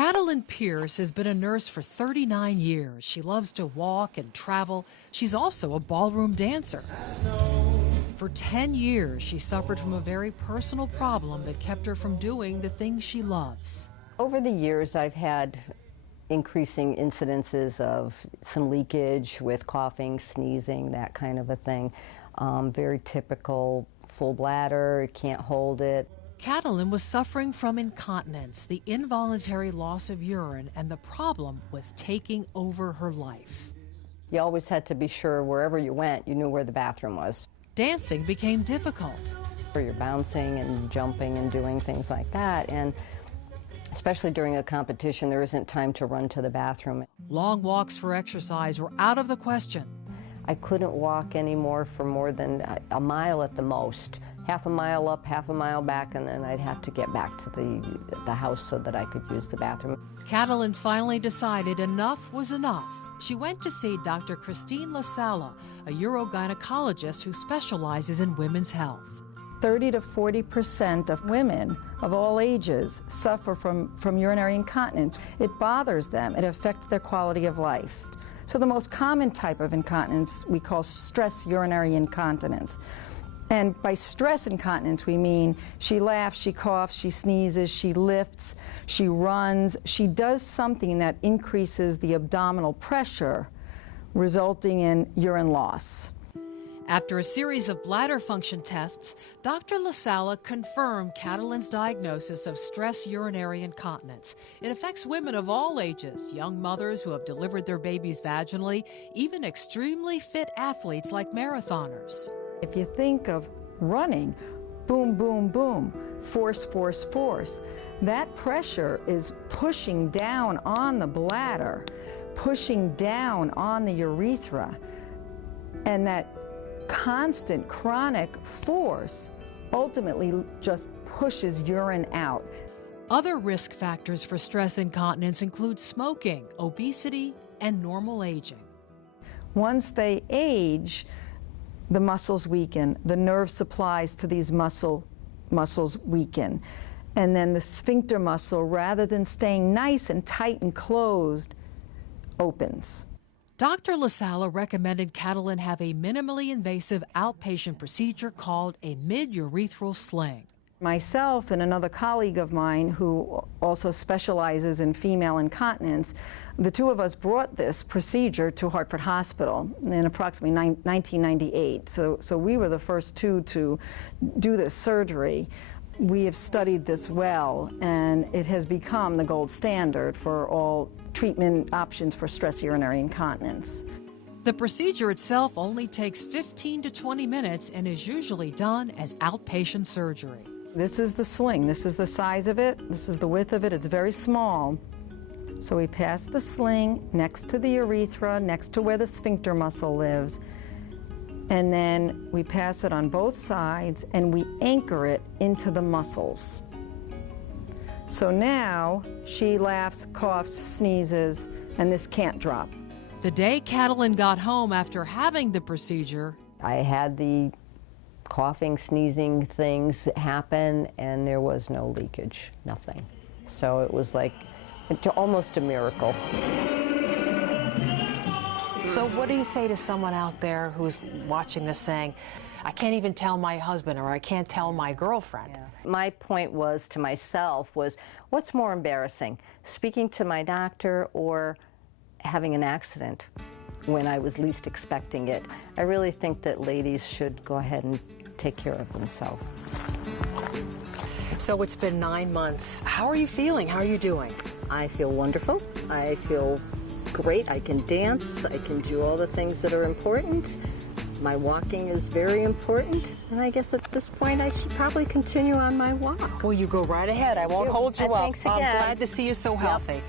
Katalin Pierce has been a nurse for 39 years. She loves to walk and travel. She's also a ballroom dancer. For 10 years, she suffered from a very personal problem that kept her from doing the things she loves. Over the years, I've had increasing incidences of some leakage with coughing, sneezing, that kind of a thing. Very typical, full bladder, can't hold it. Katalin was suffering from incontinence, the involuntary loss of urine, and the problem was taking over her life. You always had to be sure wherever you went, you knew where the bathroom was. Dancing became difficult. You're bouncing and jumping and doing things like that, and especially during a competition, there isn't time to run to the bathroom. Long walks for exercise were out of the question. I couldn't walk anymore for more than a mile at the most. Half a mile up, half a mile back, and then I'd have to get back to the house so that I could use the bathroom. Katalin finally decided enough was enough. She went to see Dr. Christine LaSala, a urogynecologist who specializes in women's health. 30 to 40% of women of all ages suffer from urinary incontinence. It bothers them. It affects their quality of life. So the most common type of incontinence we call stress urinary incontinence. And by stress incontinence, we mean she laughs, she coughs, she sneezes, she lifts, she runs. She does something that increases the abdominal pressure, resulting in urine loss. After a series of bladder function tests, Dr. LaSala confirmed Katalin's diagnosis of stress urinary incontinence. It affects women of all ages, young mothers who have delivered their babies vaginally, even extremely fit athletes like marathoners. If you think of running, boom, boom, boom, force, force, force, that pressure is pushing down on the bladder, pushing down on the urethra, and that constant chronic force ultimately just pushes urine out. Other risk factors for stress incontinence include smoking, obesity, and normal aging. Once they age, the muscles weaken, the nerve supplies to these muscles weaken, and then the sphincter muscle, rather than staying nice and tight and closed, opens. Dr. LaSala recommended Katalin have a minimally invasive outpatient procedure called a mid-urethral sling. Myself and another colleague of mine who also specializes in female incontinence, the two of us brought this procedure to Hartford Hospital in approximately 1998. So we were the first two to do this surgery. We have studied this well, and it has become the gold standard for all treatment options for stress urinary incontinence. The procedure itself only takes 15 to 20 minutes and is usually done as outpatient surgery. This is the sling. This is the size of it. This is the width of it. It's very small. So we pass the sling next to the urethra, next to where the sphincter muscle lives, and then we pass it on both sides and we anchor it into the muscles. So now she laughs, coughs, sneezes, and this can't drop. The day Katalin got home after having the procedure, I had the coughing, sneezing things happen, and there was no leakage, nothing. So it was like almost a miracle. So what do you say to someone out there who's watching this saying, I can't even tell my husband, or I can't tell my girlfriend? Yeah. My point was to myself was, what's more embarrassing, speaking to my doctor or having an accident when I was least expecting it? I really think that ladies should go ahead and take care of themselves. So it's been 9 months. How are you feeling? How are you doing? I feel wonderful. I feel great. I can dance. I can do all the things that are important. My walking is very important. And I guess at this point I should probably continue on my walk. Well, you go right ahead. I won't hold you up. Thanks again. I'm glad to see you so healthy.